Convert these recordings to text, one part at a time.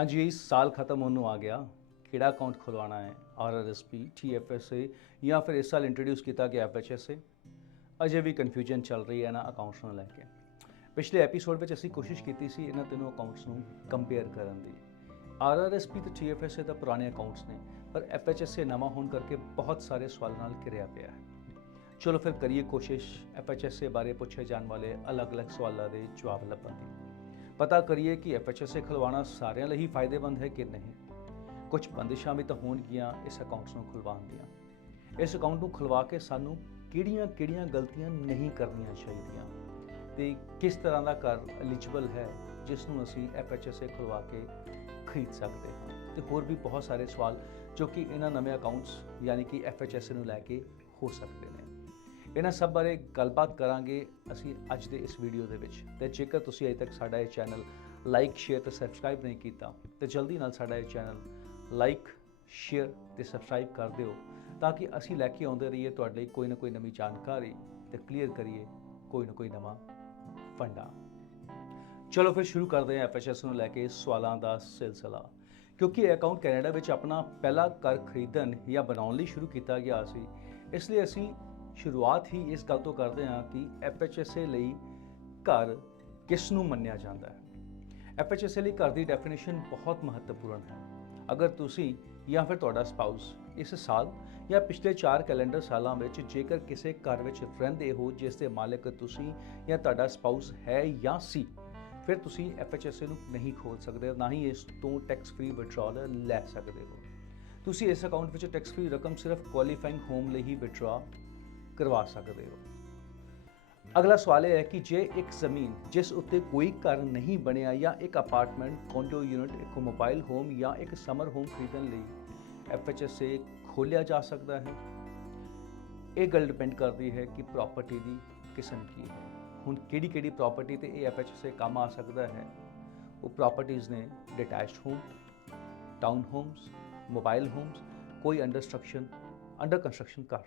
हाँ जी, साल ख़त्म होने आ गया। किहड़ा अकाउंट खुलवाना है, RRSP, TFSA या फिर इस साल इंट्रोड्यूस किया गया FHSA। अजे भी कन्फ्यूजन चल रही है इन्हां अकाउंट्स ਨੂੰ ਲੈ ਕੇ। पिछले एपीसोड ਵਿੱਚ ਅਸੀਂ ਕੋਸ਼ਿਸ਼ ਕੀਤੀ ਸੀ ਇਹਨਾਂ ਤਿੰਨੋਂ ਅਕਾਊਂਟਸ ਨੂੰ ਕੰਪੇਅਰ ਕਰਨ ਦੀ। RRSP ਤੇ TFSA ਤਾਂ ਪੁਰਾਣੇ ਅਕਾਊਂਟਸ ਨੇ, ਪਰ FHSA ਨਵਾਂ ਹੋਣ ਕਰਕੇ ਬਹੁਤ ਸਾਰੇ ਸਵਾਲਾਂ ਨਾਲ ਘਿਰਿਆ ਪਿਆ ਹੈ। ਚਲੋ ਫਿਰ ਕਰੀਏ ਕੋਸ਼ਿਸ਼ FHSA ਬਾਰੇ ਪੁੱਛੇ ਜਾਣ ਵਾਲੇ ਅਲੱਗ-ਅਲੱਗ ਸਵਾਲਾਂ ਦੇ ਜਵਾਬ ਲੱਭਣ ਦੀ। ਪਤਾ ਕਰੀਏ ਕਿ FHSA ਖੁਲਵਾਉਣਾ ਸਾਰਿਆਂ ਲਈ ਫਾਇਦੇਮੰਦ ਹੈ ਕਿ ਨਹੀਂ। ਕੁਝ ਬੰਦਿਸ਼ਾਂ ਵੀ ਤਾਂ ਹੋਣਗੀਆਂ ਇਸ ਅਕਾਊਂਟਸ ਨੂੰ ਖੁਲਵਾਉਣ ਦੀਆਂ। ਇਸ ਅਕਾਊਂਟ ਨੂੰ ਖੁਲਵਾ ਕੇ ਸਾਨੂੰ ਕਿਹੜੀਆਂ ਗਲਤੀਆਂ ਨਹੀਂ ਕਰਨੀਆਂ ਚਾਹੀਦੀਆਂ ਤੇ ਕਿਸ ਤਰ੍ਹਾਂ ਦਾ ਘਰ ਐਲੀਜੀਬਲ ਹੈ ਜਿਸ ਨੂੰ ਅਸੀਂ FHSA ਖੁਲਵਾ ਕੇ ਖਰੀਦ ਸਕਦੇ ਹਾਂ ਤੇ ਹੋਰ ਵੀ ਬਹੁਤ ਸਾਰੇ ਸਵਾਲ ਜੋ ਕਿ ਇਹਨਾਂ ਨਵੇਂ ਅਕਾਊਂਟਸ ਯਾਨੀ ਕਿ FHSA ਨੂੰ ਲੈ ਕੇ ਹੋ ਸਕਦੇ ਨੇ। ਇਹਨਾਂ ਸਭ ਬਾਰੇ ਗੱਲਬਾਤ ਕਰਾਂਗੇ ਅਸੀਂ ਅੱਜ ਦੇ ਇਸ ਵੀਡੀਓ ਦੇ ਵਿੱਚ। ਤੇ ਜੇਕਰ ਤੁਸੀਂ ਅਜੇ ਤੱਕ ਸਾਡਾ ਇਹ ਚੈਨਲ ਲਾਈਕ ਸ਼ੇਅਰ ਤੇ ਸਬਸਕ੍ਰਾਈਬ ਨਹੀਂ ਕੀਤਾ ਤੇ ਜਲਦੀ ਨਾਲ ਸਾਡਾ ਇਹ ਚੈਨਲ ਲਾਈਕ ਸ਼ੇਅਰ ਤੇ ਸਬਸਕ੍ਰਾਈਬ ਕਰ ਦਿਓ ਤਾਂ ਕਿ ਅਸੀਂ ਲੈ ਕੇ ਆਉਂਦੇ ਰਹੀਏ ਤੁਹਾਡੇ ਲਈ ਕੋਈ ਨਾ ਕੋਈ ਨਵੀਂ ਜਾਣਕਾਰੀ ਤੇ ਕਲੀਅਰ ਕਰੀਏ ਕੋਈ ਨਾ ਕੋਈ ਨਵਾਂ ਫੰਡਾ। ਚਲੋ ਫਿਰ ਸ਼ੁਰੂ ਕਰਦੇ ਹਾਂ FHSA ਨੂੰ ਲੈ ਕੇ ਸਵਾਲਾਂ ਦਾ ਸਿਲਸਿਲਾ। ਕਿਉਂਕਿ ਇਹ ਅਕਾਊਂਟ ਕੈਨੇਡਾ ਵਿੱਚ ਆਪਣਾ ਪਹਿਲਾ ਘਰ ਖਰੀਦਣ ਜਾਂ ਬਣਾਉਣ ਲਈ ਸ਼ੁਰੂ ਕੀਤਾ ਗਿਆ ਸੀ, ਇਸ ਲਈ ਅਸੀਂ ਸ਼ੁਰੂਆਤ ਹੀ ਇਸ ਗੱਲ ਤੋਂ ਕਰਦੇ ਹਾਂ ਕਿ FHSA ਲਈ ਘਰ ਕਿਸ ਨੂੰ ਮੰਨਿਆ ਜਾਂਦਾ ਹੈ। FHSA ਲਈ ਘਰ ਦੀ ਡੈਫੀਨੇਸ਼ਨ ਬਹੁਤ ਮਹੱਤਵਪੂਰਨ ਹੈ। ਅਗਰ ਤੁਸੀਂ ਜਾਂ ਫਿਰ ਤੁਹਾਡਾ ਸਪਾਊਸ ਇਸ ਸਾਲ ਜਾਂ ਪਿਛਲੇ 4 ਕੈਲੰਡਰ ਸਾਲਾਂ ਵਿੱਚ ਜੇਕਰ ਕਿਸੇ ਘਰ ਵਿੱਚ ਰਹਿੰਦੇ ਹੋ ਜਿਸ ਦੇ ਮਾਲਕ ਤੁਸੀਂ ਜਾਂ ਤੁਹਾਡਾ ਸਪਾਊਸ ਹੈ ਜਾਂ ਸੀ, ਫਿਰ ਤੁਸੀਂ FHSA ਨੂੰ ਨਹੀਂ ਖੋਲ ਸਕਦੇ, ਨਾ ਹੀ ਇਸ ਤੋਂ ਟੈਕਸ ਫ੍ਰੀ ਵਿਡਰਾਅਲ ਲੈ ਸਕਦੇ ਹੋ। ਤੁਸੀਂ ਇਸ ਅਕਾਊਂਟ ਵਿੱਚ ਟੈਕਸ ਫ੍ਰੀ ਰਕਮ ਸਿਰਫ ਕੁਆਲੀਫਾਈਂਗ ਹੋਮ ਲਈ ਹੀ ਵਿਡਰਾ ਕਰਵਾ ਸਕਦੇ ਹੋ। ਅਗਲਾ ਸਵਾਲ ਇਹ ਹੈ ਕਿ ਜੇ ਇੱਕ ਜ਼ਮੀਨ ਜਿਸ ਉੱਤੇ ਕੋਈ ਘਰ ਨਹੀਂ ਬਣਿਆ ਜਾਂ ਇੱਕ ਅਪਾਰਟਮੈਂਟ, ਕੋਂਡੋ ਯੂਨਿਟ, ਇੱਕ ਮੋਬਾਈਲ ਹੋਮ ਜਾਂ ਇੱਕ ਸਮਰ ਹੋਮ ਖਰੀਦਣ ਲਈ FHSA ਖੋਲ੍ਹਿਆ ਜਾ ਸਕਦਾ ਹੈ। ਇਹ ਗੱਲ ਡਿਪੈਂਡ ਕਰਦੀ ਹੈ ਕਿ ਪ੍ਰਾਪਰਟੀ ਦੀ ਕਿਸਮ ਕੀ ਹੈ। ਹੁਣ ਕਿਹੜੀ ਪ੍ਰਾਪਰਟੀ ਤੇ ਇਹ FHSA ਕੰਮ ਆ ਸਕਦਾ ਹੈ। ਉਹ ਪ੍ਰਾਪਰਟੀਜ਼ ਨੇ detached home, town homes, mobile homes, ਕੋਈ ਅੰਡਰ ਕੰਸਟਰਕਸ਼ਨ ਘਰ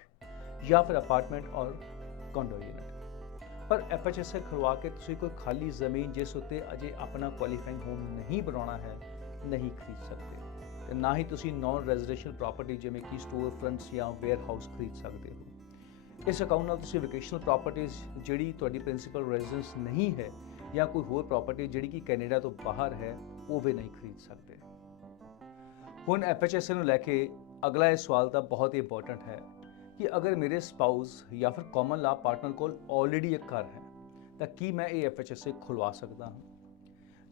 ਜਾਂ ਫਿਰ ਅਪਾਰਟਮੈਂਟ ਔਰ ਕੋਂਡੋ ਯੂਨਿਟ। ਪਰ FHSA ਖੁਲਵਾ ਕੇ ਤੁਸੀਂ ਕੋਈ ਖਾਲੀ ਜ਼ਮੀਨ ਜਿਸ ਉੱਤੇ ਅਜੇ ਆਪਣਾ ਕੁਆਲੀਫਾਈਂਗ ਹੋਮ ਨਹੀਂ ਬਣਾਉਣਾ ਹੈ ਨਹੀਂ ਖਰੀਦ ਸਕਦੇ ਤੇ ਨਾ ਹੀ ਤੁਸੀਂ ਨਾਨ ਰੈਜ਼ੀਡੈਂਸ਼ੀਅਲ ਪ੍ਰਾਪਰਟੀ ਜਿਵੇਂ ਕਿ ਸਟੋਰ ਫਰੰਟਸ ਜਾਂ ਵੇਅਰ ਹਾਊਸ ਖਰੀਦ ਸਕਦੇ ਹੋ। ਇਸ ਅਕਾਊਂਟ ਨਾਲ ਤੁਸੀਂ ਵੋਕੇਸ਼ਨਲ ਪ੍ਰਾਪਰਟੀਜ਼ ਜਿਹੜੀ ਤੁਹਾਡੀ ਪ੍ਰਿੰਸੀਪਲ ਰੈਜ਼ੀਡੈਂਸ ਨਹੀਂ ਹੈ ਜਾਂ ਕੋਈ ਹੋਰ ਪ੍ਰਾਪਰਟੀ ਜਿਹੜੀ ਕਿ ਕੈਨੇਡਾ ਤੋਂ ਬਾਹਰ ਹੈ ਉਹ ਵੀ ਨਹੀਂ ਖਰੀਦ ਸਕਦੇ। ਹੁਣ FHSA ਨੂੰ ਲੈ ਕੇ ਅਗਲਾ ਇਹ ਸਵਾਲ ਤਾਂ ਬਹੁਤ ਹੀ ਇੰਪੋਰਟੈਂਟ ਹੈ ਕਿ ਅਗਰ ਮੇਰੇ ਸਪਾਊਸ ਜਾਂ ਫਿਰ ਕਾਮਨ ਲਾਅ ਪਾਰਟਨਰ ਕੋਲ ਆਲਰੇਡੀ ਇੱਕ ਘਰ ਹੈ ਤਾਂ ਕੀ ਮੈਂ ਇਹ FHSA ਖੁਲਵਾ ਸਕਦਾ ਹਾਂ।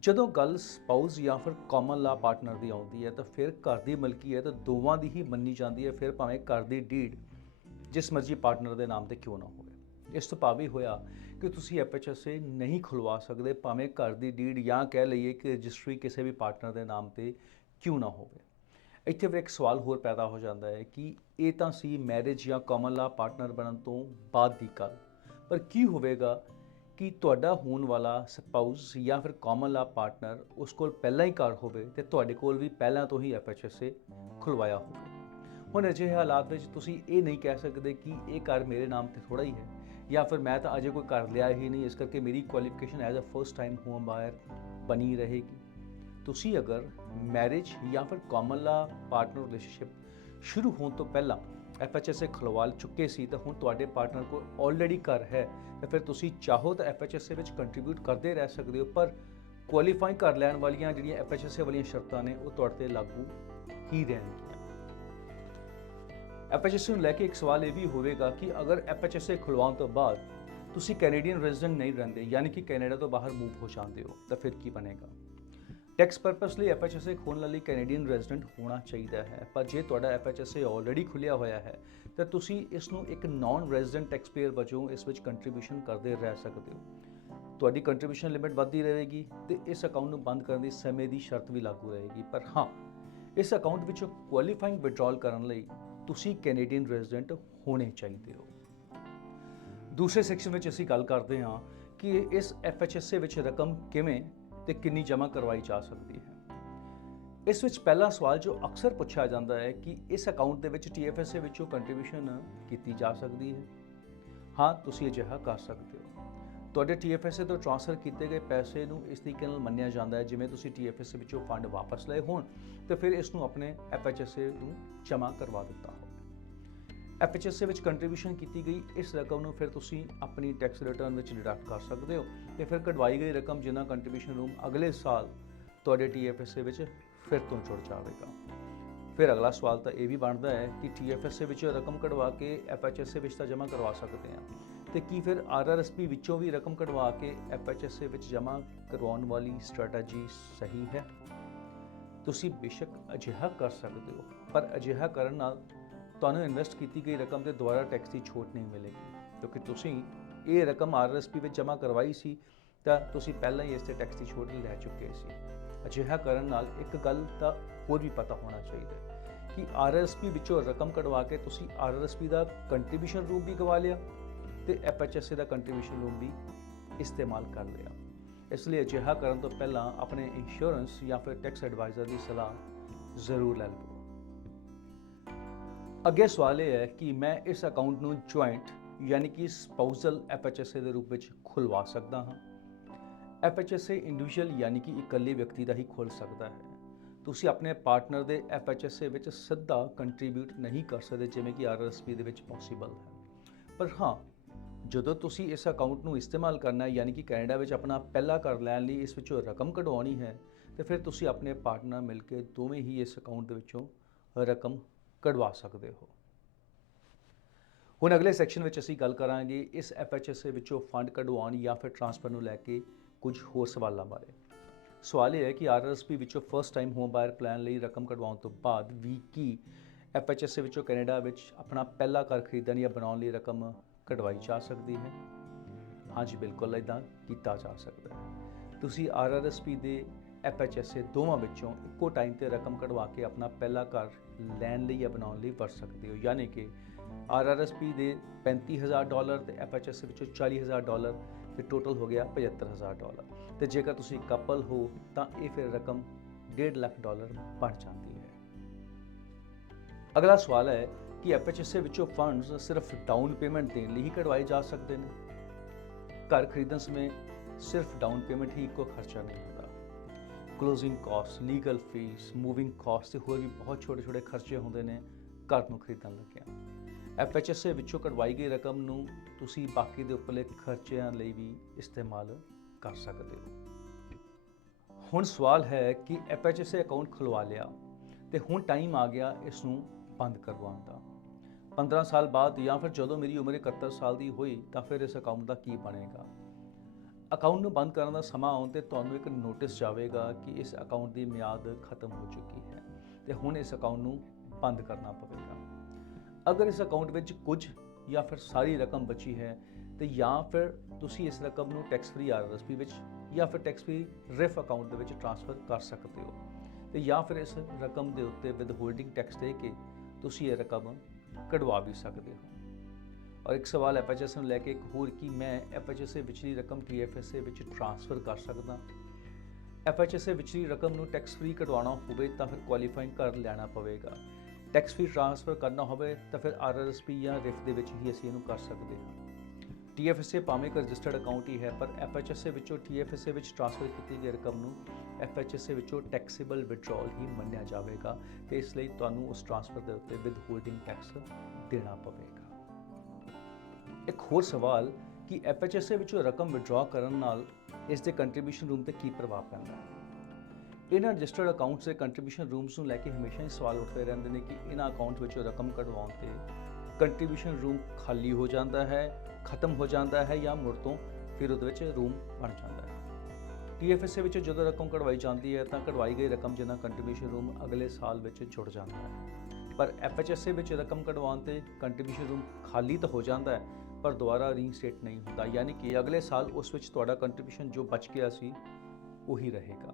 ਜਦੋਂ ਗੱਲ ਸਪਾਊਸ ਜਾਂ ਫਿਰ ਕਾਮਨ ਲਾਅ ਪਾਰਟਨਰ ਦੀ ਆਉਂਦੀ ਹੈ ਤਾਂ ਫਿਰ ਘਰ ਦੀ ਮਲਕੀਅਤ ਦੋਵਾਂ ਦੀ ਹੀ ਮੰਨੀ ਜਾਂਦੀ ਹੈ, ਫਿਰ ਭਾਵੇਂ ਘਰ ਦੀ ਡੀਡ ਜਿਸ ਮਰਜ਼ੀ ਪਾਰਟਨਰ ਦੇ ਨਾਮ ਤੇ ਕਿਉਂ ਨਾ ਹੋਵੇ। ਇਸ ਤੋਂ ਭਾਵ ਇਹ ਹੋਇਆ ਕਿ ਤੁਸੀਂ FHSA ਨਹੀਂ ਖੁਲਵਾ ਸਕਦੇ ਭਾਵੇਂ ਘਰ ਦੀ ਡੀਡ ਜਾਂ ਕਹਿ ਲਈਏ ਕਿ ਰਜਿਸਟਰੀ ਕਿਸੇ ਵੀ ਪਾਰਟਨਰ ਦੇ ਨਾਮ ਤੇ ਕਿਉਂ ਨਾ ਹੋਵੇ। ਇੱਥੇ ਫਿਰ ਇੱਕ ਸਵਾਲ ਹੋਰ ਪੈਦਾ ਹੋ ਜਾਂਦਾ ਹੈ ਕਿ ਇਹ ਤਾਂ ਸੀ ਮੈਰਿਜ ਜਾਂ ਕਾਮਨ ਲਾਅ ਪਾਰਟਨਰ ਬਣਨ ਤੋਂ ਬਾਅਦ ਦੀ ਗੱਲ, ਪਰ ਕੀ ਹੋਵੇਗਾ ਕਿ ਤੁਹਾਡਾ ਹੋਣ ਵਾਲਾ ਸਪਾਊਸ ਜਾਂ ਫਿਰ ਕਾਮਨ ਲਾਅ ਪਾਰਟਨਰ ਉਸ ਕੋਲ ਪਹਿਲਾਂ ਹੀ ਘਰ ਹੋਵੇ ਤੇ ਤੁਹਾਡੇ ਕੋਲ ਵੀ ਪਹਿਲਾਂ ਤੋਂ ਹੀ FHSA ਖੁਲਵਾਇਆ ਹੋਵੇ। ਹੁਣ ਅਜਿਹੇ ਹਾਲਾਤ ਵਿੱਚ ਤੁਸੀਂ ਇਹ ਨਹੀਂ ਕਹਿ ਸਕਦੇ ਕਿ ਇਹ ਘਰ ਮੇਰੇ ਨਾਮ ਤੇ ਥੋੜ੍ਹਾ ਹੀ ਹੈ ਜਾਂ ਫਿਰ ਮੈਂ ਤਾਂ ਅਜੇ ਕੋਈ ਘਰ ਲਿਆ ਹੀ ਨਹੀਂ, ਇਸ ਕਰਕੇ ਮੇਰੀ qualification as a first time home buyer ਬਣੀ ਰਹੇਗੀ। ਤੁਸੀਂ ਅਗਰ ਮੈਰਿਜ ਜਾਂ ਫਿਰ ਕਾਮਨ ਲਾਅ ਪਾਰਟਨਰ ਰਿਲੇਸ਼ਨਸ਼ਿਪ ਸ਼ੁਰੂ ਹੋਣ ਤੋਂ ਪਹਿਲਾਂ FHSA ਖੁਲਵਾ ਚੁੱਕੇ ਸੀ ਤਾਂ ਹੁਣ ਤੁਹਾਡੇ ਪਾਰਟਨਰ ਕੋਲ ਆਲਰੇਡੀ ਘਰ ਹੈ ਤਾਂ ਫਿਰ ਤੁਸੀਂ ਚਾਹੋ ਤਾਂ FHSA ਵਿੱਚ ਕੰਟਰੀਬਿਊਟ ਕਰਦੇ ਰਹਿ ਸਕਦੇ ਹੋ, ਪਰ ਕੁਆਲੀਫਾਈ ਕਰ ਲੈਣ ਵਾਲੀਆਂ ਜਿਹੜੀਆਂ FHSA ਵਾਲੀਆਂ ਸ਼ਰਤਾਂ ਨੇ ਉਹ ਤੁਹਾਡੇ ਤੇ ਲਾਗੂ ਹੀ ਰਹਿਣਗੀਆਂ। FHSA ਨੂੰ ਲੈ ਕੇ ਇੱਕ ਸਵਾਲ ਇਹ ਵੀ ਹੋਵੇਗਾ ਕਿ ਅਗਰ FHSA ਖੁਲਵਾਉਣ ਤੋਂ ਬਾਅਦ ਤੁਸੀਂ ਕੈਨੇਡੀਅਨ ਰੈਜ਼ੀਡੈਂਟ ਨਹੀਂ ਰਹਿੰਦੇ ਯਾਨੀ ਕਿ ਕੈਨੇਡਾ ਤੋਂ ਬਾਹਰ ਮੂਵ ਹੋ ਜਾਂਦੇ ਹੋ ਤਾਂ ਫਿਰ ਕੀ ਬਣੇਗਾ। ਟੈਕਸ ਪਰਪਸ ਲਈ FHSA ਖੋਲ੍ਹਣ ਲਈ ਕੈਨੇਡੀਅਨ ਰੈਜ਼ੀਡੈਂਟ ਹੋਣਾ ਚਾਹੀਦਾ ਹੈ, ਪਰ ਜੇ ਤੁਹਾਡਾ FHSA ਆਲਰੇਡੀ ਖੁੱਲ੍ਹਿਆ ਹੋਇਆ ਹੈ ਤਾਂ ਤੁਸੀਂ ਇਸ ਨੂੰ ਇੱਕ ਨਾਨ ਰੈਜ਼ੀਡੈਂਟ ਟੈਕਸ ਪੇਅਰ ਵਜੋਂ ਇਸ ਵਿੱਚ ਕੰਟਰੀਬਿਊਸ਼ਨ ਕਰਦੇ ਰਹਿ ਸਕਦੇ ਹੋ। ਤੁਹਾਡੀ ਕੰਟਰੀਬਿਊਸ਼ਨ ਲਿਮਿਟ ਵੱਧਦੀ ਰਹੇਗੀ ਤੇ ਇਸ ਅਕਾਊਂਟ ਨੂੰ ਬੰਦ ਕਰਨ ਦੀ ਸਮੇਂ ਦੀ ਸ਼ਰਤ ਵੀ ਲਾਗੂ ਰਹੇਗੀ। ਪਰ ਹਾਂ, ਇਸ ਅਕਾਊਂਟ ਵਿੱਚੋਂ ਕੁਆਲੀਫਾਈਂਗ ਵਿਡਰਾਅਲ ਕਰਨ ਲਈ ਤੁਸੀਂ ਕੈਨੇਡੀਅਨ ਰੈਜ਼ੀਡੈਂਟ ਹੋਣੇ ਚਾਹੀਦੇ ਹੋ। ਦੂਸਰੇ ਸੈਕਸ਼ਨ ਵਿੱਚ ਅਸੀਂ ਗੱਲ ਕਰਦੇ ਹਾਂ ਕਿ ਇਸ FHSA ਵਿੱਚ ਰਕਮ ਕਿਵੇਂ ਤੇ ਕਿੰਨੀ ਜਮ੍ਹਾਂ ਕਰਵਾਈ ਜਾ ਸਕਦੀ ਹੈ। ਇਸ ਵਿੱਚ ਪਹਿਲਾ ਸਵਾਲ ਜੋ ਅਕਸਰ ਪੁੱਛਿਆ ਜਾਂਦਾ ਹੈ ਕਿ ਇਸ ਅਕਾਊਂਟ ਦੇ ਵਿੱਚ TFSA ਵਿੱਚੋਂ ਕੰਟਰੀਬਿਊਸ਼ਨ ਕੀਤੀ ਜਾ ਸਕਦੀ ਹੈ। ਹਾਂ, ਤੁਸੀਂ ਅਜਿਹਾ ਕਰ ਸਕਦੇ ਹੋ। ਤੁਹਾਡੇ TFSA ਤੋਂ ਟ੍ਰਾਂਸਫਰ ਕੀਤੇ ਗਏ ਪੈਸੇ ਨੂੰ ਇਸ ਤਰੀਕੇ ਨਾਲ ਮੰਨਿਆ ਜਾਂਦਾ ਹੈ ਜਿਵੇਂ ਤੁਸੀਂ TFSA ਵਿੱਚੋਂ ਫੰਡ ਵਾਪਸ ਲਏ ਹੋਣ ਤੇ ਫਿਰ ਇਸ ਨੂੰ ਆਪਣੇ FHSA ਨੂੰ ਜਮ੍ਹਾਂ ਕਰਵਾ ਦਿੱਤਾ ਹੋ। FHSA ਵਿੱਚ ਕੰਟਰੀਬਿਊਸ਼ਨ ਕੀਤੀ ਗਈ ਇਸ ਰਕਮ ਨੂੰ ਫਿਰ ਤੁਸੀਂ ਆਪਣੀ ਟੈਕਸ ਰਿਟਰਨ ਵਿੱਚ ਡਿਡਕਟ ਕਰ ਸਕਦੇ ਹੋ ਤੇ ਫਿਰ ਕਢਵਾਈ ਗਈ ਰਕਮ ਜਿੰਨਾ ਕੰਟਰੀਬਿਊਸ਼ਨ ਰੂਮ ਅਗਲੇ ਸਾਲ ਤੁਹਾਡੇ TFSA ਵਿੱਚ ਫਿਰ ਤੋਂ ਜੁੜ ਜਾਵੇਗਾ। ਫਿਰ ਅਗਲਾ ਸਵਾਲ ਤਾਂ ਇਹ ਵੀ ਬਣਦਾ ਹੈ ਕਿ TFSA ਵਿੱਚੋਂ ਰਕਮ ਕਢਵਾ ਕੇ FHSA ਵਿੱਚ ਤਾਂ ਜਮ੍ਹਾਂ ਕਰਵਾ ਸਕਦੇ ਹਾਂ ਤੇ ਕੀ ਫਿਰ RRSP ਵਿੱਚੋਂ ਵੀ ਰਕਮ ਕਢਵਾ ਕੇ FHSA ਵਿੱਚ ਜਮ੍ਹਾਂ ਕਰਵਾਉਣ ਵਾਲੀ ਸਟ੍ਰੈਟਜੀ ਸਹੀ ਹੈ? ਤੁਸੀਂ ਬੇਸ਼ੱਕ ਅਜਿਹਾ ਕਰ ਸਕਦੇ ਹੋ, ਪਰ ਅਜਿਹਾ ਕਰਨ ਨਾਲ ਤੁਹਾਨੂੰ ਇਨਵੈਸਟ ਕੀਤੀ ਗਈ ਰਕਮ ਤੇ ਦੁਬਾਰਾ ਟੈਕਸ ਦੀ ਛੋਟ ਨਹੀਂ ਮਿਲੇਗੀ, ਕਿਉਂਕਿ ਤੁਸੀਂ ਇਹ ਰਕਮ RRSP ਵਿੱਚ ਜਮ੍ਹਾਂ ਕਰਵਾਈ ਸੀ ਤਾਂ ਤੁਸੀਂ ਪਹਿਲਾਂ ਹੀ ਇਸ ਤੇ ਟੈਕਸ ਦੀ ਛੋਟ ਲੈ ਚੁੱਕੇ ਸੀ। ਅਜਿਹਾ ਕਰਨ ਨਾਲ ਇੱਕ ਗੱਲ ਤਾਂ ਹੋਰ ਵੀ ਪਤਾ ਹੋਣਾ ਚਾਹੀਦਾ ਹੈ ਕਿ RRSP ਵਿੱਚੋਂ ਰਕਮ ਕਢਵਾ ਕੇ ਤੁਸੀਂ RRSP ਦਾ ਕੰਟਰੀਬਿਊਸ਼ਨ ਰੂਮ ਵੀ ਗਵਾ ਲਿਆ ਤੇ FHSA ਦਾ ਕੰਟਰੀਬਿਊਸ਼ਨ ਰੂਮ ਵੀ ਇਸਤੇਮਾਲ ਕਰ ਲਿਆ। ਇਸ ਲਈ ਅਜਿਹਾ ਕਰਨ ਤੋਂ ਪਹਿਲਾਂ ਆਪਣੇ ਇੰਸ਼ੋਰੈਂਸ ਜਾਂ ਫਿਰ ਟੈਕਸ ਐਡਵਾਈਜ਼ਰ ਦੀ ਸਲਾਹ ਜ਼ਰੂਰ ਲੈ ਲਓ। ਅੱਗੇ ਸਵਾਲ ਇਹ ਹੈ ਕਿ ਮੈਂ ਇਸ ਅਕਾਊਂਟ ਨੂੰ ਜੁਆਇੰਟ ਯਾਨੀ ਕਿ ਸਪਾਊਸਲ FHSA ਦੇ ਰੂਪ ਵਿੱਚ ਖੁਲਵਾ ਸਕਦਾ ਹਾਂ। FHSA ਇੰਡੀਵਿਜੂਅਲ ਯਾਨੀ ਕਿ ਇਕੱਲੇ ਵਿਅਕਤੀ ਦਾ ਹੀ ਖੁੱਲ੍ਹ ਸਕਦਾ ਹੈ। ਤੁਸੀਂ ਆਪਣੇ ਪਾਰਟਨਰ ਦੇ FHSA ਵਿੱਚ ਸਿੱਧਾ ਕੰਟਰੀਬਿਊਟ ਨਹੀਂ ਕਰ ਸਕਦੇ ਜਿਵੇਂ ਕਿ RRSP ਦੇ ਵਿੱਚ ਪੋਸੀਬਲ ਹੈ। ਪਰ ਹਾਂ, ਜਦੋਂ ਤੁਸੀਂ ਇਸ ਅਕਾਊਂਟ ਨੂੰ ਇਸਤੇਮਾਲ ਕਰਨਾ ਹੈ ਯਾਨੀ ਕਿ ਕੈਨੇਡਾ ਵਿੱਚ ਆਪਣਾ ਪਹਿਲਾ ਘਰ ਲੈਣ ਲਈ ਇਸ ਵਿੱਚੋਂ ਰਕਮ ਕਢਵਾਉਣੀ ਹੈ ਤੇ ਫਿਰ ਤੁਸੀਂ ਆਪਣੇ ਪਾਰਟਨਰ ਨਾਲ ਮਿਲ ਕੇ ਦੋਵੇਂ ਹੀ ਇਸ ਅਕਾਊਂਟ ਦੇ ਵਿੱਚੋਂ ਰਕਮ ਕਢਵਾ ਸਕਦੇ ਹੋ। ਹੁਣ ਅਗਲੇ ਸੈਕਸ਼ਨ ਵਿੱਚ ਅਸੀਂ ਗੱਲ ਕਰਾਂਗੇ ਇਸ FHSA ਵਿੱਚੋਂ ਫੰਡ ਕਢਵਾਉਣ ਜਾਂ ਫਿਰ ਟ੍ਰਾਂਸਫਰ ਨੂੰ ਲੈ ਕੇ ਕੁਝ ਹੋਰ ਸਵਾਲਾਂ ਬਾਰੇ। ਸਵਾਲ ਇਹ ਹੈ ਕਿ RRSP ਵਿੱਚੋਂ ਫਸਟ ਟਾਈਮ ਹੋਮ ਬਾਇਰ ਪਲਾਨ ਲਈ ਰਕਮ ਕਢਵਾਉਣ ਤੋਂ ਬਾਅਦ ਵੀ ਕੀ FHSA ਵਿੱਚੋਂ ਕੈਨੇਡਾ ਵਿੱਚ ਆਪਣਾ ਪਹਿਲਾ ਘਰ ਖਰੀਦਣ ਜਾਂ ਬਣਾਉਣ ਲਈ ਰਕਮ ਕਢਵਾਈ ਜਾ ਸਕਦੀ ਹੈ? ਹਾਂਜੀ, ਬਿਲਕੁਲ ਇੱਦਾਂ ਕੀਤਾ ਜਾ ਸਕਦਾ ਹੈ। ਤੁਸੀਂ RRSP ਦੇ FHSA ਦੋਵਾਂ ਵਿੱਚੋਂ ਇੱਕੋ ਟਾਈਮ ਤੇ ਰਕਮ ਕਢਵਾ ਕੇ ਆਪਣਾ ਪਹਿਲਾ ਘਰ ਲੈਣ ਲਈ ਜਾਂ ਬਣਾਉਣ ਲਈ ਵਰਤ ਸਕਦੇ ਹੋ, ਯਾਨੀ ਕਿ RRSP ਦੇ $35,000 ਤੇ FHSA ਵਿੱਚੋਂ $40,000 ਤੇ ਟੋਟਲ ਹੋ ਗਿਆ $75,000 ਤੇ ਜੇਕਰ ਤੁਸੀਂ ਕਪਲ ਹੋ ਤਾਂ ਇਹ ਫਿਰ ਰਕਮ $1.5 ਲੱਖ ਬਣ ਜਾਂਦੀ ਹੈ। ਅਗਲਾ ਸਵਾਲ ਹੈ ਕਿ FHSA ਵਿੱਚੋਂ ਫੰਡਸ ਸਿਰਫ ਡਾਊਨ ਪੇਮੈਂਟ ਦੇਣ ਲਈ ਹੀ ਕਢਵਾਏ ਜਾ ਸਕਦੇ ਨੇ? ਘਰ ਖਰੀਦਣ ਸਮੇਂ ਸਿਰਫ ਡਾਊਨ ਪੇਮੈਂਟ ਹੀ ਇੱਕੋ ਖਰਚਾ ਨਹੀਂ ਹੁੰਦਾ। Closing cost, legal fee, moving cost ਤੇ ਹੋਰ ਵੀ ਬਹੁਤ ਛੋਟੇ ਖਰਚੇ ਹੁੰਦੇ ਨੇ ਘਰ ਨੂੰ ਖਰੀਦਣ ਲੱਗਿਆਂ। FHSA ਵਿੱਚੋਂ ਕਢਵਾਈ ਗਈ ਰਕਮ ਨੂੰ ਤੁਸੀਂ ਬਾਕੀ ਦੇ ਉੱਪਰਲੇ ਖਰਚਿਆਂ ਲਈ ਵੀ ਇਸਤੇਮਾਲ ਕਰ ਸਕਦੇ ਹੋ। ਹੁਣ ਸਵਾਲ ਹੈ ਕਿ FHSA ਅਕਾਊਂਟ ਖੁਲਵਾ ਲਿਆ ਤੇ ਹੁਣ ਟਾਈਮ ਆ ਗਿਆ ਇਸ ਨੂੰ ਬੰਦ ਕਰਵਾਉਣ ਦਾ। 15 ਸਾਲ ਬਾਅਦ ਜਾਂ ਫਿਰ ਜਦੋਂ ਮੇਰੀ ਉਮਰ 71 ਸਾਲ ਦੀ ਹੋਈ ਤਾਂ ਫਿਰ ਇਸ ਅਕਾਊਂਟ ਦਾ ਕੀ ਬਣੇਗਾ? ਅਕਾਊਂਟ ਨੂੰ ਬੰਦ ਕਰਨ ਦਾ ਸਮਾਂ ਆਉਣ ਤੇ ਤੁਹਾਨੂੰ ਇੱਕ ਨੋਟਿਸ ਜਾਵੇਗਾ ਕਿ ਇਸ ਅਕਾਊਂਟ ਦੀ ਮਿਆਦ ਖਤਮ ਹੋ ਚੁੱਕੀ ਹੈ ਤੇ ਹੁਣ ਇਸ ਅਕਾਊਂਟ ਨੂੰ ਬੰਦ ਕਰਨਾ ਪਵੇਗਾ। ਅਗਰ ਇਸ ਅਕਾਊਂਟ ਵਿੱਚ ਕੁਝ ਜਾਂ ਫਿਰ ਸਾਰੀ ਰਕਮ ਬਚੀ ਹੈ ਤੇ ਜਾਂ ਫਿਰ ਤੁਸੀਂ ਇਸ ਰਕਮ ਨੂੰ ਟੈਕਸ ਫ੍ਰੀ RRSP ਵਿੱਚ ਜਾਂ ਫਿਰ ਟੈਕਸ ਫ੍ਰੀ RIF ਅਕਾਊਂਟ ਦੇ ਵਿੱਚ ਟ੍ਰਾਂਸਫਰ ਕਰ ਸਕਦੇ ਹੋ ਤੇ ਜਾਂ ਫਿਰ ਇਸ ਰਕਮ ਦੇ ਉੱਤੇ ਵਿਦ ਹੋਲਡਿੰਗ ਟੈਕਸ ਦੇ ਕੇ ਤੁਸੀਂ ਇਹ ਰਕਮ ਕਢਵਾ ਵੀ ਸਕਦੇ ਹੋ। ਔਰ ਇੱਕ ਸਵਾਲ FHSA ਨੂੰ ਲੈ ਕੇ ਇੱਕ ਹੋਰ ਕਿ ਮੈਂ FHSA ਵਿਚਲੀ ਰਕਮ TFSA ਵਿੱਚ ਟ੍ਰਾਂਸਫਰ ਕਰ ਸਕਦਾ? FHSA ਵਿਚਲੀ ਰਕਮ ਨੂੰ ਟੈਕਸ ਫ੍ਰੀ ਕਢਵਾਉਣਾ ਹੋਵੇ ਤਾਂ ਫਿਰ ਕੁਆਲੀਫਾਈਂਗ ਘਰ ਲੈਣਾ ਪਵੇਗਾ। ਟੈਕਸ ਫ੍ਰੀ ਟ੍ਰਾਂਸਫਰ ਕਰਨਾ ਹੋਵੇ ਤਾਂ ਫਿਰ RRSP ਜਾਂ RIF ਦੇ ਵਿੱਚ ਹੀ ਅਸੀਂ ਇਹਨੂੰ ਕਰ ਸਕਦੇ ਹਾਂ। TFSA ਭਾਵੇਂ ਇੱਕ ਰਜਿਸਟਰਡ ਅਕਾਊਂਟ ਹੀ ਹੈ, ਪਰ FHSA ਵਿੱਚੋਂ TFSA ਵਿੱਚ ਟ੍ਰਾਂਸਫਰ ਕੀਤੀ ਗਈ ਰਕਮ ਨੂੰ FHSA ਵਿੱਚੋਂ ਟੈਕਸੇਬਲ ਵਿਡਰਾਅਲ ਹੀ ਮੰਨਿਆ ਜਾਵੇਗਾ ਤੇ ਇਸ ਲਈ ਤੁਹਾਨੂੰ ਉਸ ਟ੍ਰਾਂਸਫਰ ਦੇ ਉੱਤੇ ਵਿਦ ਹੋਲਡਿੰਗ ਟੈਕਸ ਦੇਣਾ ਪਵੇਗਾ। ਇੱਕ ਹੋਰ ਸਵਾਲ ਕਿ FHSA ਵਿੱਚੋਂ ਰਕਮ ਵਿਡਰਾਅ ਕਰਨ ਨਾਲ ਇਸ ਦੇ ਕੰਟਰੀਬਿਊਸ਼ਨ ਰੂਮ ਤੇ ਕੀ ਪ੍ਰਭਾਵ ਪੈਂਦਾ ਹੈ? ਇਹਨਾਂ ਰਜਿਸਟਰਡ ਅਕਾਊਂਟਸ ਦੇ ਕੰਟਰੀਬਿਊਸ਼ਨ ਰੂਮਸ ਨੂੰ ਲੈ ਕੇ ਹਮੇਸ਼ਾ ਹੀ ਸਵਾਲ ਉੱਠਦੇ ਰਹਿੰਦੇ ਨੇ ਕਿ ਇਹਨਾਂ ਅਕਾਊਂਟ ਵਿੱਚੋਂ ਰਕਮ ਕਢਵਾਉਣ ਤੇ ਕੰਟਰੀਬਿਊਸ਼ਨ ਰੂਮ ਖਾਲੀ ਹੋ ਜਾਂਦਾ ਹੈ, ਖਤਮ ਹੋ ਜਾਂਦਾ ਹੈ ਜਾਂ ਮੁੜ ਤੋਂ ਫਿਰ ਉਹਦੇ ਵਿੱਚ ਰੂਮ ਬਣ ਜਾਂਦਾ ਹੈ। TFSA ਵਿੱਚ ਜਦੋਂ ਰਕਮ ਕਢਵਾਈ ਜਾਂਦੀ ਹੈ ਤਾਂ ਕਢਵਾਈ ਗਈ ਰਕਮ ਜਿੰਨਾ ਕੰਟਰੀਬਿਊਸ਼ਨ ਰੂਮ ਅਗਲੇ ਸਾਲ ਵਿੱਚ ਜੁੜ ਜਾਂਦਾ ਹੈ, ਪਰ FHSA ਵਿੱਚ ਰਕਮ ਕਢਵਾਉਣ ਤੇ ਕੰਟਰੀਬਿਊਸ਼ਨ ਰੂਮ ਖਾਲੀ ਤਾਂ ਹੋ ਜਾਂਦਾ ਹੈ ਪਰ ਦੁਬਾਰਾ ਰੀਇਨਸਟੇਟ ਨਹੀਂ ਹੁੰਦਾ, ਯਾਨੀ ਕਿ ਅਗਲੇ ਸਾਲ ਉਸ ਵਿੱਚ ਤੁਹਾਡਾ ਕੰਟਰੀਬਿਊਸ਼ਨ ਜੋ ਬਚ ਗਿਆ ਸੀ ਉਹੀ ਰਹੇਗਾ।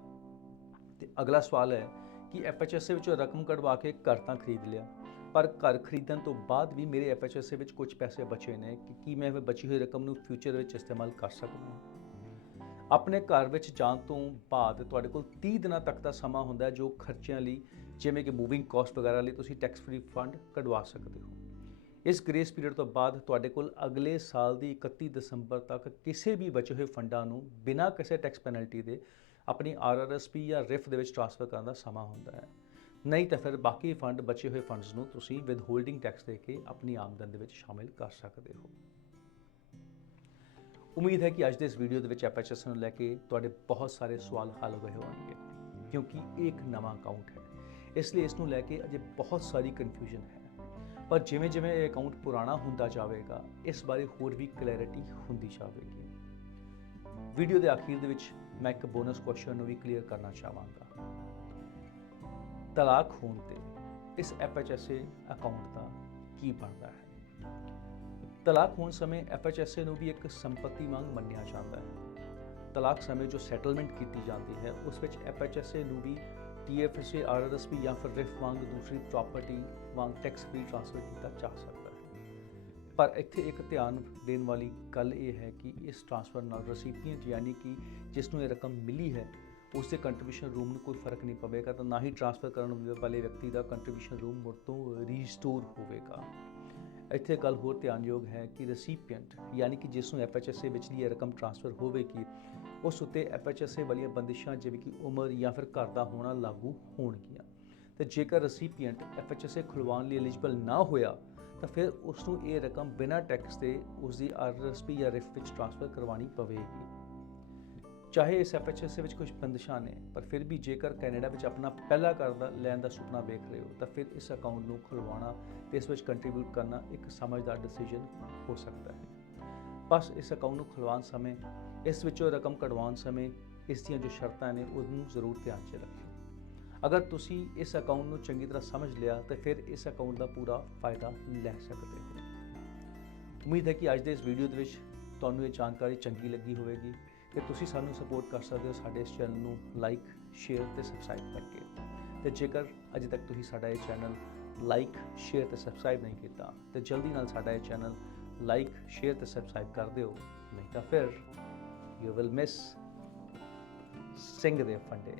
ਤੇ ਅਗਲਾ ਸਵਾਲ ਹੈ ਕਿ FHSA ਵਿੱਚੋਂ ਰਕਮ ਕਢਵਾ ਕੇ ਘਰ ਤਾਂ ਖਰੀਦ ਲਿਆ, ਪਰ ਘਰ ਖਰੀਦਣ ਤੋਂ ਬਾਅਦ ਵੀ ਮੇਰੇ FHSA ਵਿੱਚ ਕੁਝ ਪੈਸੇ ਬਚੇ ਨੇ ਕਿ ਕੀ ਮੈਂ ਬਚੀ ਹੋਈ ਰਕਮ ਨੂੰ ਫਿਊਚਰ ਵਿੱਚ ਇਸਤੇਮਾਲ ਕਰ ਸਕਦਾ ਹਾਂ? ਆਪਣੇ ਘਰ ਵਿੱਚ ਜਾਣ ਤੋਂ ਬਾਅਦ ਤੁਹਾਡੇ ਕੋਲ 30 ਦਿਨਾਂ ਤੱਕ ਦਾ ਸਮਾਂ ਹੁੰਦਾ ਹੈ ਜੋ ਖਰਚਿਆਂ ਲਈ ਜਿਵੇਂ ਕਿ ਮੂਵਿੰਗ ਕਾਸਟ ਵਗੈਰਾ ਲਈ ਤੁਸੀਂ ਟੈਕਸ ਫ੍ਰੀ ਫੰਡ ਕਢਵਾ ਸਕਦੇ ਹੋ। ਇਸ ਗ੍ਰੇਸ ਪੀਰੀਅਡ ਤੋਂ ਬਾਅਦ ਤੁਹਾਡੇ ਕੋਲ ਅਗਲੇ ਸਾਲ ਦੀ 31 ਦਸੰਬਰ ਤੱਕ ਕਿਸੇ ਵੀ ਬਚੇ ਹੋਏ ਫੰਡਾਂ ਨੂੰ ਬਿਨਾਂ ਕਿਸੇ ਟੈਕਸ ਪੈਨਲਟੀ ਦੇ ਆਪਣੀ RRSP ਜਾਂ RIF ਦੇ ਵਿੱਚ ਟ੍ਰਾਂਸਫਰ ਕਰਨ ਦਾ ਸਮਾਂ ਹੁੰਦਾ ਹੈ। ਨਹੀਂ ਤਾਂ ਫਿਰ ਬਾਕੀ ਫੰਡ ਬਚੇ ਹੋਏ ਫੰਡਸ ਨੂੰ ਤੁਸੀਂ ਵਿਦ ਹੋਲਡਿੰਗ ਟੈਕਸ ਦੇ ਕੇ ਆਪਣੀ ਆਮਦਨ ਦੇ ਵਿੱਚ ਸ਼ਾਮਿਲ ਕਰ ਸਕਦੇ ਹੋ। ਉਮੀਦ ਹੈ ਕਿ ਅੱਜ ਦੇ ਇਸ ਵੀਡੀਓ ਦੇ ਵਿੱਚ FHS ਨੂੰ ਲੈ ਕੇ ਤੁਹਾਡੇ ਬਹੁਤ ਸਾਰੇ ਸਵਾਲ ਹੱਲ ਹੋਏ ਹੋਣਗੇ, ਕਿਉਂਕਿ ਇਹ ਇੱਕ ਨਵਾਂ ਅਕਾਊਂਟ ਹੈ, ਇਸ ਲਈ ਇਸ ਨੂੰ ਲੈ ਕੇ ਅਜੇ ਬਹੁਤ ਸਾਰੀ ਕਨਫਿਊਜ਼ਨ ਹੈ। ਪਰ ਜਿਵੇਂ ਜਿਵੇਂ ਇਹ ਅਕਾਊਂਟ ਪੁਰਾਣਾ ਹੁੰਦਾ ਜਾਵੇਗਾ, ਇਸ ਬਾਰੇ ਹੋਰ ਵੀ ਕਲੈਰਿਟੀ ਹੁੰਦੀ ਜਾਵੇਗੀ। ਵੀਡੀਓ ਦੇ ਆਖਿਰ ਦੇ ਵਿੱਚ ਮੈਂ ਇੱਕ ਬੋਨਸ ਕੁਐਸਚਨ ਨੂੰ ਵੀ ਕਲੀਅਰ ਕਰਨਾ ਚਾਹਾਂਗਾ। ਤਲਾਕ ਹੋਣ ਤੇ ਇਸ FHSA ਅਕਾਊਂਟ ਦਾ ਕੀ ਬਣਦਾ ਹੈ? ਤਲਾਕ ਹੋਣ ਸਮੇਂ FHSA ਨੂੰ ਵੀ ਇੱਕ ਸੰਪਤੀ ਵਾਂਗ ਮੰਨਿਆ ਜਾਂਦਾ ਹੈ। ਤਲਾਕ ਸਮੇਂ ਜੋ ਸੈਟਲਮੈਂਟ ਕੀਤੀ ਜਾਂਦੀ ਹੈ, ਉਸ ਵਿੱਚ FHSA ਨੂੰ ਵੀ TFSA, RRSP ਜਾਂ ਫਿਰ RIF ਵਾਂਗ ਦੂਸਰੀ ਪ੍ਰਾਪਰਟੀ ਵਾਂਗ ਟੈਕਸ ਫ੍ਰੀ ਟ੍ਰਾਂਸਫਰ ਕੀਤਾ ਜਾ ਸਕਦਾ ਹੈ। ਪਰ ਇੱਥੇ ਇੱਕ ਧਿਆਨ ਦੇਣ ਵਾਲੀ ਗੱਲ ਇਹ ਹੈ ਕਿ ਇਸ ਟ੍ਰਾਂਸਫਰ ਨਾਲ ਰੈਸੀਪੀਐਂਟ ਯਾਨੀ ਕਿ ਜਿਸ ਨੂੰ ਇਹ ਰਕਮ ਮਿਲੀ ਹੈ, ਉਸ ਦੇ ਕੰਟਰੀਬਿਊਸ਼ਨ ਰੂਮ ਨੂੰ ਕੋਈ ਫਰਕ ਨਹੀਂ ਪਵੇਗਾ, ਤਾਂ ਨਾ ਹੀ ਟ੍ਰਾਂਸਫਰ ਕਰਨ ਵਾਲੇ ਵਿਅਕਤੀ ਦਾ ਕੰਟਰੀਬਿਊਸ਼ਨ ਰੂਮ ਮੁੜ ਤੋਂ ਰੀਸਟੋਰ ਹੋਵੇਗਾ। ਇੱਥੇ ਗੱਲ ਹੋਰ ਧਿਆਨਯੋਗ ਹੈ ਕਿ ਰੈਸੀਪੀਐਂਟ ਯਾਨੀ ਕਿ ਜਿਸ ਨੂੰ FHSA ਵਿਚਲੀ ਇਹ ਰਕਮ ਟ੍ਰਾਂਸਫਰ ਹੋਵੇਗੀ, ਉਸ ਉੱਤੇ FHSA ਵਾਲੀਆਂ ਬੰਦਿਸ਼ਾਂ ਜਿਵੇਂ ਕਿ ਉਮਰ ਜਾਂ ਫਿਰ ਘਰ ਦਾ ਹੋਣਾ ਲਾਗੂ ਹੋਣਗੀਆਂ। ਤੇ ਜੇਕਰ ਰੈਸੀਪੀਐਂਟ FHSA ਖੁਲਵਾਉਣ ਲਈ ਐਲੀਜੀਬਲ ਨਾ ਹੋਇਆ, ਤਾਂ ਫਿਰ ਉਸ ਨੂੰ ਇਹ ਰਕਮ ਬਿਨਾਂ ਟੈਕਸ ਦੇ ਉਸ ਦੀ RRSP ਜਾਂ RIF ਵਿੱਚ ਟ੍ਰਾਂਸਫਰ ਕਰਵਾਉਣੀ ਪਵੇਗੀ। ਚਾਹੇ ਇਸ FHSA ਵਿੱਚ ਕੁਝ ਬੰਦਿਸ਼ਾਂ ਨੇ, ਪਰ ਫਿਰ ਵੀ ਜੇਕਰ ਕੈਨੇਡਾ ਵਿੱਚ ਆਪਣਾ ਪਹਿਲਾ ਘਰ ਲੈਣ ਦਾ ਸੁਪਨਾ ਵੇਖ ਰਹੇ ਹੋ, ਤਾਂ ਫਿਰ ਇਸ ਅਕਾਊਂਟ ਨੂੰ ਖੁਲਵਾਉਣਾ ਤੇ ਇਸ ਵਿੱਚ ਕੰਟਰੀਬਿਊਟ ਕਰਨਾ ਇੱਕ ਸਮਝਦਾਰ ਡਿਸੀਜਨ ਹੋ ਸਕਦਾ ਹੈ। ਬਸ ਇਸ ਅਕਾਊਂਟ ਨੂੰ ਖੁਲਵਾਉਣ ਸਮੇਂ, ਇਸ ਵਿੱਚੋਂ ਰਕਮ ਕਢਵਾਉਣ ਸਮੇਂ ਇਸ ਦੀਆਂ ਜੋ ਸ਼ਰਤਾਂ ਨੇ ਉਹਨੂੰ ਜ਼ਰੂਰ ਧਿਆਨ 'ਚ ਰੱਖਿਓ। ਅਗਰ ਤੁਸੀਂ ਇਸ ਅਕਾਊਂਟ ਨੂੰ ਚੰਗੀ ਤਰ੍ਹਾਂ ਸਮਝ ਲਿਆ ਤਾਂ ਫਿਰ ਇਸ ਅਕਾਊਂਟ ਦਾ ਪੂਰਾ ਫਾਇਦਾ ਲੈ ਸਕਦੇ ਹੋ। ਉਮੀਦ ਹੈ ਕਿ ਅੱਜ ਦੇ ਇਸ ਵੀਡੀਓ ਦੇ ਵਿੱਚ ਤੁਹਾਨੂੰ ਇਹ ਜਾਣਕਾਰੀ ਚੰਗੀ ਲੱਗੀ ਹੋਵੇਗੀ ਤੇ ਤੁਸੀਂ ਸਾਨੂੰ ਸਪੋਰਟ ਕਰ ਸਕਦੇ ਹੋ ਸਾਡੇ ਇਸ ਚੈਨਲ ਨੂੰ ਲਾਈਕ, ਸ਼ੇਅਰ ਤੇ ਸਬਸਕ੍ਰਾਈਬ ਕਰਕੇ। ਤੇ ਜੇਕਰ ਅਜੇ ਤੱਕ ਤੁਸੀਂ ਸਾਡਾ ਇਹ ਚੈਨਲ ਲਾਈਕ, ਸ਼ੇਅਰ ਤੇ ਸਬਸਕ੍ਰਾਈਬ ਨਹੀਂ ਕੀਤਾ, ਤੇ ਜਲਦੀ ਨਾਲ ਸਾਡਾ ਇਹ ਚੈਨਲ ਲਾਈਕ, ਸ਼ੇਅਰ ਤੇ ਸਬਸਕ੍ਰਾਈਬ ਕਰ ਦਿਓ, ਨਹੀਂ ਤਾਂ ਫਿਰ ਯੂ ਵਿਲ ਮਿਸ ਸਿੰਘ ਦੇ ਫੰਡੇ।